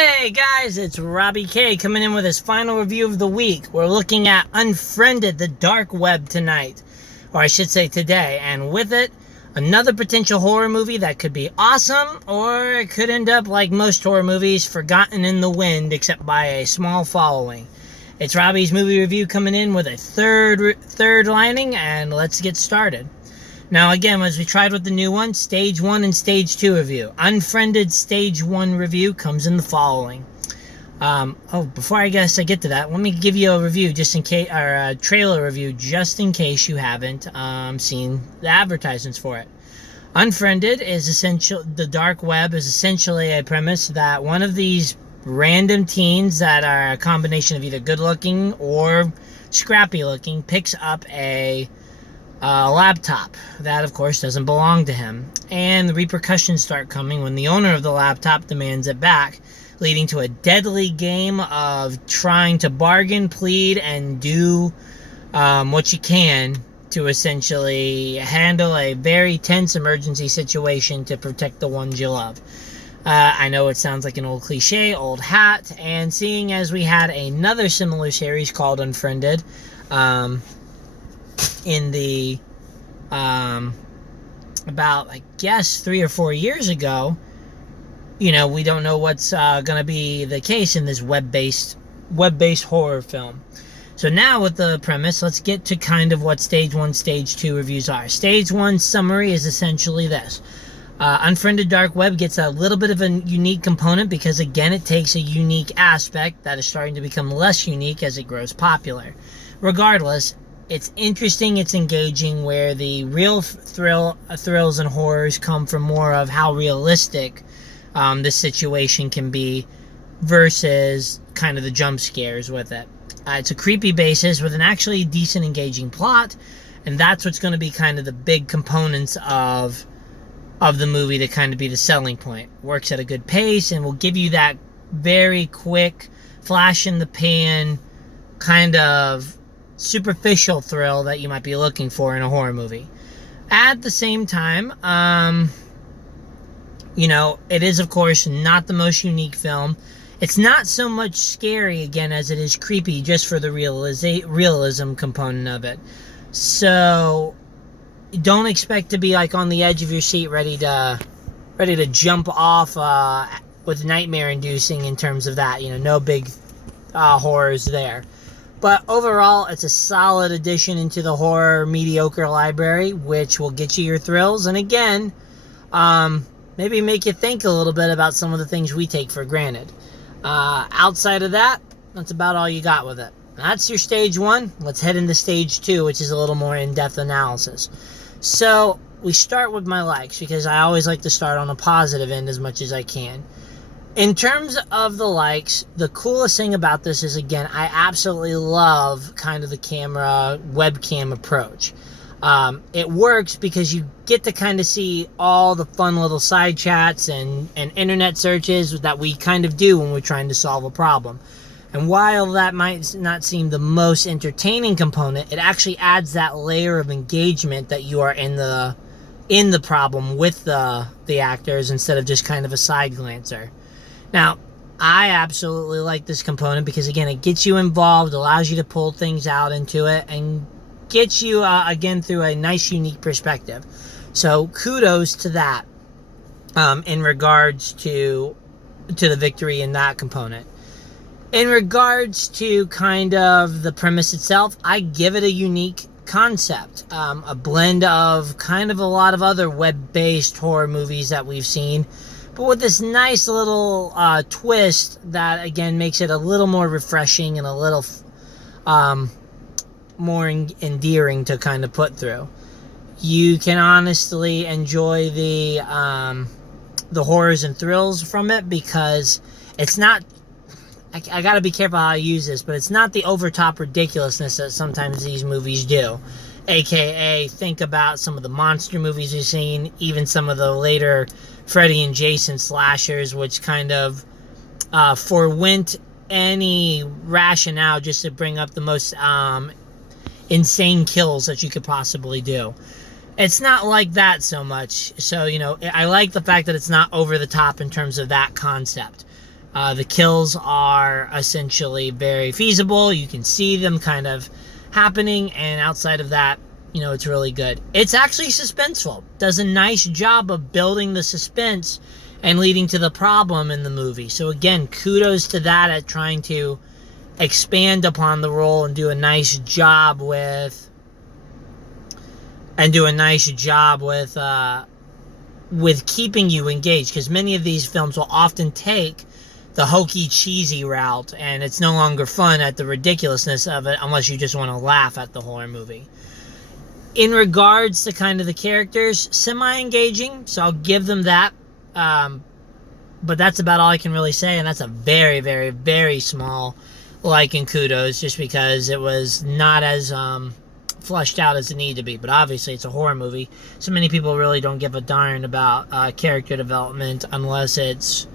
Hey guys, it's Robbie K coming in with his final review of the week. We're looking at Unfriended, the dark web tonight. Or I should say today. And with it, another potential horror movie that could be awesome, or it could end up like most horror movies, forgotten in the wind except by a small following. It's Robbie's movie review coming in with a third lining, and let's get started. Now again, as we tried with the new one, Stage 1 and Stage 2 review. Unfriended Stage 1 review comes in the following. Before I get to that, let me give you a review just in case, or a trailer review just in case you haven't seen the advertisements for it. Unfriended is the dark web is essentially a premise that one of these random teens that are a combination of either good looking or scrappy looking picks up a laptop that of course doesn't belong to him, and the repercussions start coming when the owner of the laptop demands it back, leading to a deadly game of trying to bargain, plead, and do what you can to essentially handle a very tense emergency situation to protect the ones you love. I know it sounds like an old cliche, old hat, and seeing as we had another similar series called Unfriended in the about, I guess, 3 or 4 years ago, we don't know what's going to be the case in this web-based horror film. So now with the premise, let's get to kind of what Stage 1, Stage 2 reviews are. Stage 1 summary is essentially this. Unfriended Dark Web gets a little bit of a unique component because, again, it takes a unique aspect that is starting to become less unique as it grows popular. Regardless, it's interesting, it's engaging, where the real thrills and horrors come from more of how realistic this situation can be versus kind of the jump scares with it. It's a creepy basis with an actually decent, engaging plot, and that's what's going to be kind of the big components of the movie to kind of be the selling point. Works at a good pace and will give you that very quick, flash in the pan kind of superficial thrill that you might be looking for in a horror movie. At the same time, it is of course not the most unique film. It's not so much scary again as it is creepy, just for the realism component of it. So don't expect to be like on the edge of your seat ready to jump off with nightmare inducing in terms of that. No big horrors there. But overall, it's a solid addition into the horror mediocre library, which will get you your thrills. And again, maybe make you think a little bit about some of the things we take for granted. Outside of that, that's about all you got with it. That's your Stage 1. Let's head into Stage 2, which is a little more in-depth analysis. So, we start with my likes, because I always like to start on a positive end as much as I can. In terms of the likes, the coolest thing about this is, again, I absolutely love kind of the webcam approach. It works because you get to kind of see all the fun little side chats and internet searches that we kind of do when we're trying to solve a problem. And while that might not seem the most entertaining component, it actually adds that layer of engagement that you are in the problem with the actors instead of just kind of a side glancer. Now, I absolutely like this component because, again, it gets you involved, allows you to pull things out into it, and gets you, again, through a nice, unique perspective. So, kudos to that in regards to the victory in that component. In regards to kind of the premise itself, I give it a unique concept. A blend of kind of a lot of other web-based horror movies that we've seen, but with this nice little twist that, again, makes it a little more refreshing and a little more endearing to kind of put through. You can honestly enjoy the horrors and thrills from it because it's not, I gotta be careful how I use this, but it's not the over-top ridiculousness that sometimes these movies do. AKA, think about some of the monster movies we've seen, even some of the later Freddy and Jason slashers, which kind of forwent any rationale just to bring up the most insane kills that you could possibly do. It's not like that so much. So, I like the fact that it's not over the top in terms of that concept. The kills are essentially very feasible. You can see them kind of happening, and outside of that, it's really good. It's actually suspenseful. Does a nice job of building the suspense and leading to the problem in the movie. So again, kudos to that at trying to expand upon the role and do a nice job with keeping you engaged, because many of these films will often take the hokey, cheesy route, and it's no longer fun at the ridiculousness of it unless you just want to laugh at the horror movie. In regards to kind of the characters, semi-engaging, so I'll give them that. But that's about all I can really say, and that's a very, very, very small like and kudos, just because it was not as fleshed out as it needed to be. But obviously it's a horror movie, so many people really don't give a darn about character development unless it's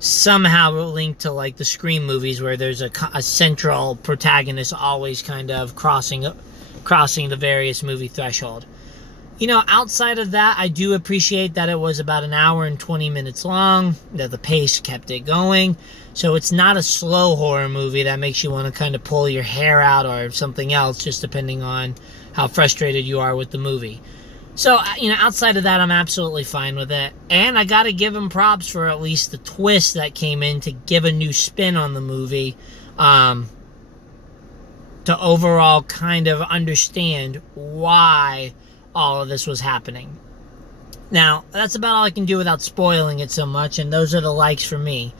somehow linked to like the Scream movies, where there's a central protagonist always kind of crossing the various movie threshold. Outside of that, I do appreciate that it was about an hour and 20 minutes long, that the pace kept it going. So it's not a slow horror movie that makes you want to kind of pull your hair out or something else, just depending on how frustrated you are with the movie. So, outside of that, I'm absolutely fine with it. And I got to give him props for at least the twist that came in to give a new spin on the movie, to overall kind of understand why all of this was happening. Now, that's about all I can do without spoiling it so much, and those are the likes for me.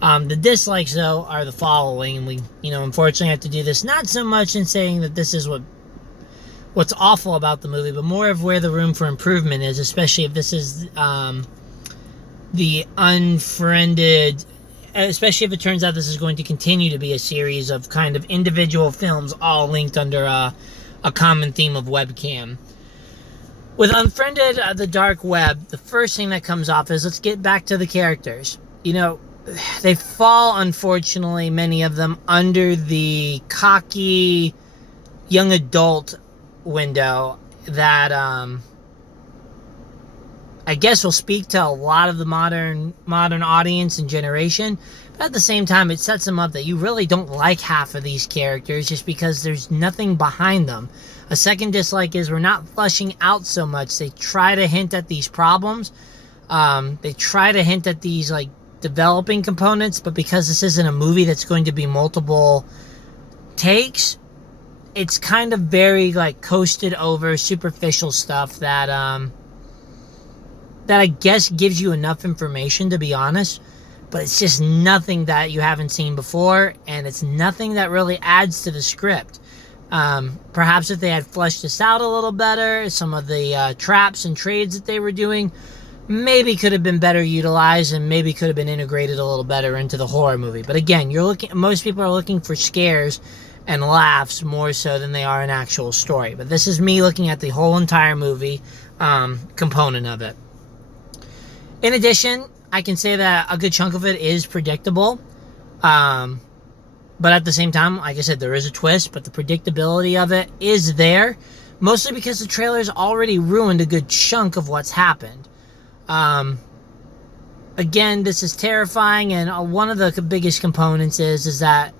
The dislikes, though, are the following, and we, unfortunately have to do this not so much in saying that this is what's awful about the movie, but more of where the room for improvement is, especially if this is the Unfriended, especially if it turns out this is going to continue to be a series of kind of individual films all linked under a common theme of webcam. With Unfriended, the dark web, the first thing that comes off is, let's get back to the characters. They fall, unfortunately, many of them, under the cocky young adult window that I guess will speak to a lot of the modern audience and generation. But at the same time, it sets them up that you really don't like half of these characters just because there's nothing behind them. A second dislike is we're not fleshing out so much. They try to hint at these problems. They try to hint at these like developing components, but because this isn't a movie that's going to be multiple takes, it's kind of very like coasted over superficial stuff that I guess gives you enough information, to be honest, but it's just nothing that you haven't seen before, and it's nothing that really adds to the script. Perhaps if they had fleshed this out a little better, some of the traps and trades that they were doing maybe could have been better utilized and maybe could have been integrated a little better into the horror movie. But again, most people are looking for scares and laughs more so than they are an actual story. But this is me looking at the whole entire movie component of it. In addition, I can say that a good chunk of it is predictable. But at the same time, like I said, there is a twist, but the predictability of it is there. Mostly because the trailer's already ruined a good chunk of what's happened. Again, this is terrifying, and one of the biggest components is that,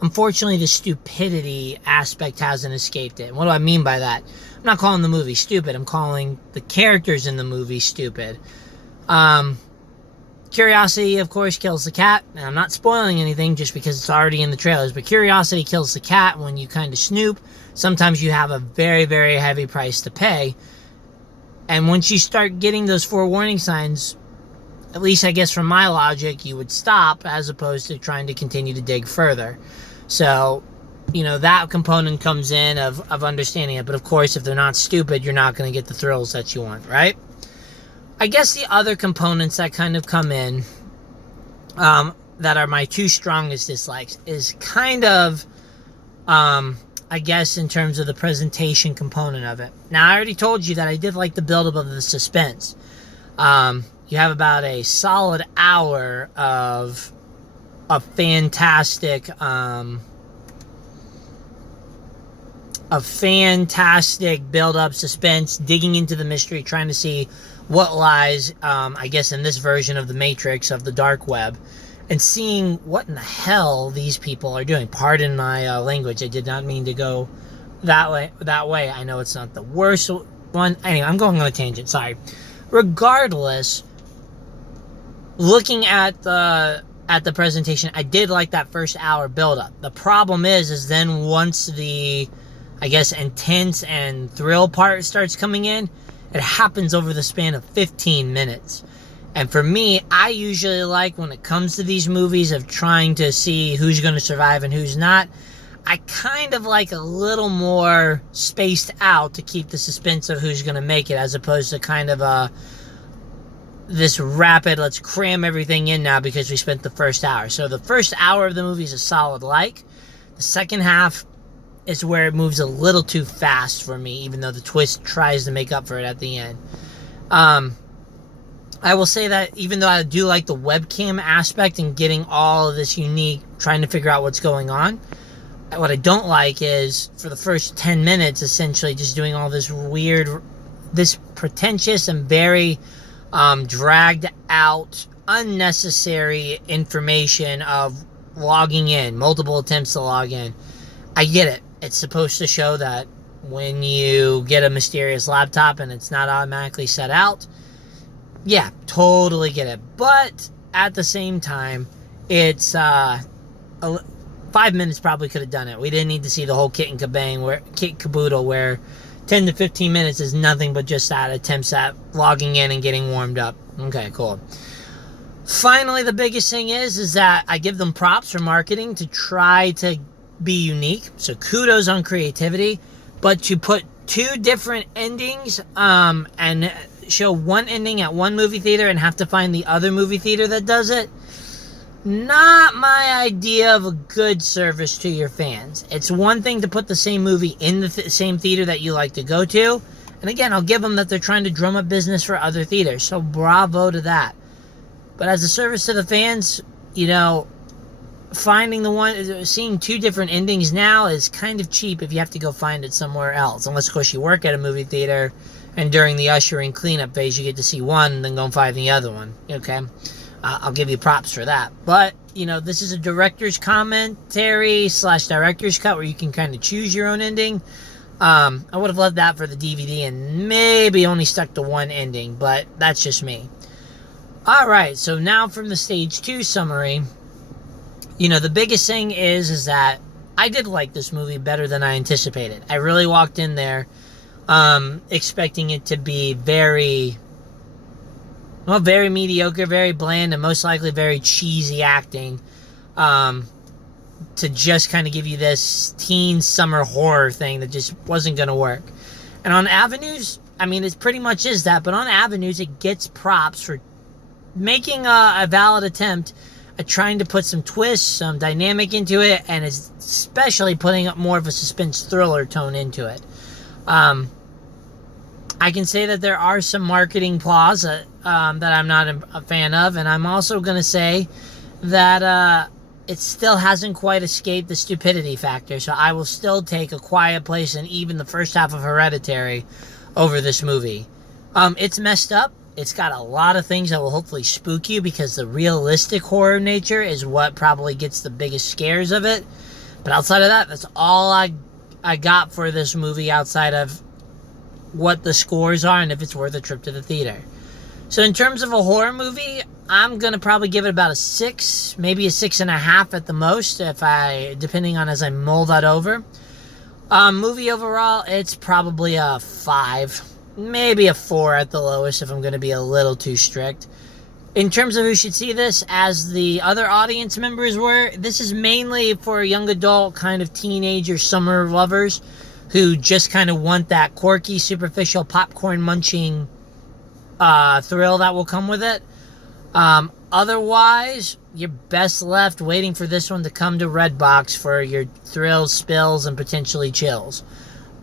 unfortunately, the stupidity aspect hasn't escaped it. And what do I mean by that? I'm not calling the movie stupid. I'm calling the characters in the movie stupid. Curiosity, of course, kills the cat. And I'm not spoiling anything just because it's already in the trailers. But curiosity kills the cat when you kind of snoop. Sometimes you have a very, very heavy price to pay. And once you start getting those forewarning signs, at least I guess from my logic, you would stop as opposed to trying to continue to dig further. So, that component comes in of understanding it. But of course, if they're not stupid, you're not going to get the thrills that you want, right? I guess the other components that kind of come in, that are my two strongest dislikes, is kind of, I guess, in terms of the presentation component of it. Now, I already told you that I did like the buildup of the suspense. You have about a solid hour of fantastic build-up, suspense, digging into the mystery, trying to see what lies, I guess, in this version of the Matrix of the dark web. and seeing what in the hell these people are doing. Pardon my language. I did not mean to go that way. I know it's not the worst one. Anyway, I'm going on a tangent. Sorry. Regardless, looking at the presentation, I did like that first hour build-up. The problem is then once the, I guess, intense and thrill part starts coming in, it happens over the span of 15 minutes. And for me, I usually like, when it comes to these movies of trying to see who's going to survive and who's not, I kind of like a little more spaced out to keep the suspense of who's going to make it, as opposed to kind of this rapid, let's cram everything in now because we spent the first hour. So the first hour of the movie is a solid like. The second half is where it moves a little too fast for me, even though the twist tries to make up for it at the end. I will say that even though I do like the webcam aspect and getting all of this unique, trying to figure out what's going on, what I don't like is for the first 10 minutes, essentially just doing all this weird, this pretentious and very dragged out, unnecessary information of logging in, multiple attempts to log in. I get it. It's supposed to show that when you get a mysterious laptop and it's not automatically set out. Yeah, totally get it. But at the same time, it's 5 minutes probably could have done it. We didn't need to see the whole kit and caboodle where 10 to 15 minutes is nothing but just that attempts at logging in and getting warmed up. Okay, cool. Finally, the biggest thing is that I give them props for marketing to try to be unique. So kudos on creativity, but to put two different endings and show one ending at one movie theater and have to find the other movie theater that does it, not my idea of a good service to your fans. It's one thing to put the same movie in the same theater that you like to go to, and again, I'll give them that they're trying to drum up business for other theaters, so bravo to that. But as a service to the fans, you know, seeing two different endings now is kind of cheap if you have to go find it somewhere else, unless of course you work at a movie theater and during the ushering cleanup phase you get to see one and then go and find the other one. Okay, I'll give you props for that. But you know, this is a director's commentary / director's cut where you can kind of choose your own ending. I would have loved that for the DVD and maybe only stuck to one ending, but that's just me. Alright, so now from the stage 2 summary, you know, the biggest thing is that I did like this movie better than I anticipated. I really walked in there expecting it to be very mediocre, very bland, and most likely very cheesy acting, to just kind of give you this teen summer horror thing that just wasn't going to work. And on Avenues, I mean, it pretty much is that, but on Avenues, it gets props for making a valid attempt at trying to put some twists, some dynamic into it, and especially putting up more of a suspense thriller tone into it. I can say that there are some marketing flaws that I'm not a fan of, and I'm also going to say that it still hasn't quite escaped the stupidity factor, so I will still take A Quiet Place and even the first half of Hereditary over this movie. It's messed up. It's got a lot of things that will hopefully spook you because the realistic horror nature is what probably gets the biggest scares of it. But outside of that, that's all I got for this movie outside of what the scores are and if it's worth a trip to the theater. So in terms of a horror movie, I'm going to probably give it about a 6, maybe a 6.5 at the most, depending on as I mull that over. Movie overall, it's probably a 5, maybe a 4 at the lowest if I'm going to be a little too strict. In terms of who should see this, as the other audience members were, this is mainly for young adult, kind of teenager summer lovers who just kind of want that quirky, superficial, popcorn munching thrill that will come with it. Otherwise, you're best left waiting for this one to come to Redbox for your thrills, spills, and potentially chills.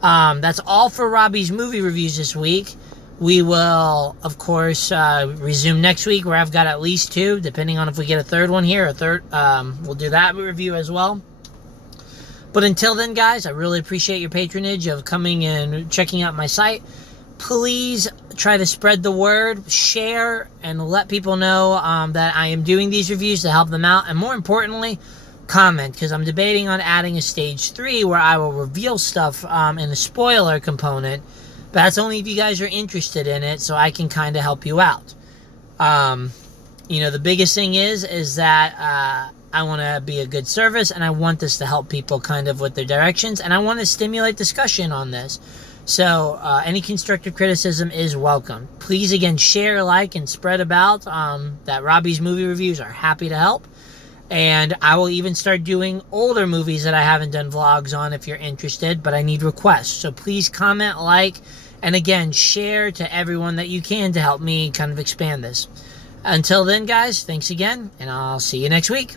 That's all for Robbie's movie reviews this week. We will, of course, resume next week where I've got at least 2, depending on if we get a third one here. We'll do that review as well. But until then, guys, I really appreciate your patronage of coming and checking out my site. please try to spread the word, share, and let people know that I am doing these reviews to help them out. And more importantly, comment, because I'm debating on adding a stage 3 where I will reveal stuff in a spoiler component. But that's only if you guys are interested in it, so I can kind of help you out. The biggest thing is that I want to be a good service, and I want this to help people kind of with their directions, and I want to stimulate discussion on this. So any constructive criticism is welcome. Please, again, share, like, and spread about that Robbie's movie reviews are happy to help. And I will even start doing older movies that I haven't done vlogs on if you're interested, but I need requests. So please comment, like, and again, share to everyone that you can to help me kind of expand this. Until then, guys, thanks again, and I'll see you next week.